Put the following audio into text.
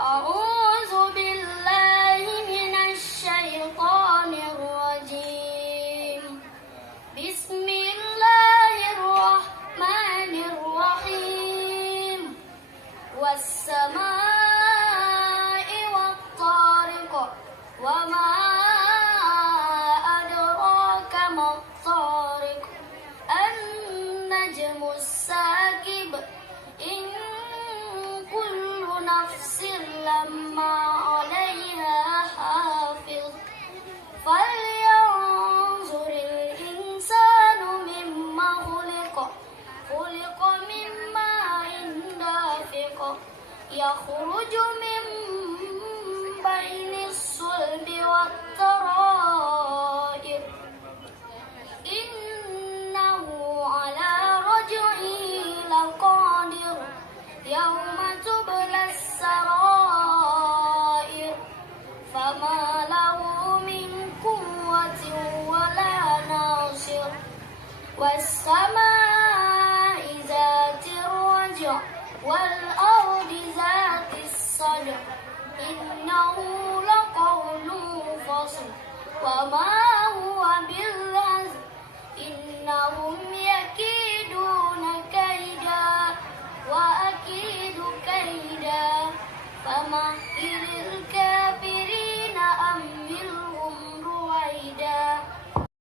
أعوذ بالله من الشيطان الرجيم. بسم الله الرحمن الرحيم. والسماء والطارق وما أدراك ما الطارق النجم الثاقب إن كل نفس لما عليها حافظ فلينظر الإنسان مما خلق من ماء دافق يخرج من بين الصلب والترائب إنه على رجعه لقادر يوم تبلى السرائر فما له من قوة ولا ناصر والسماء ذات الرجع والأرض ذات الصدع إنه لقول فصل وما هو بالهزل إنهم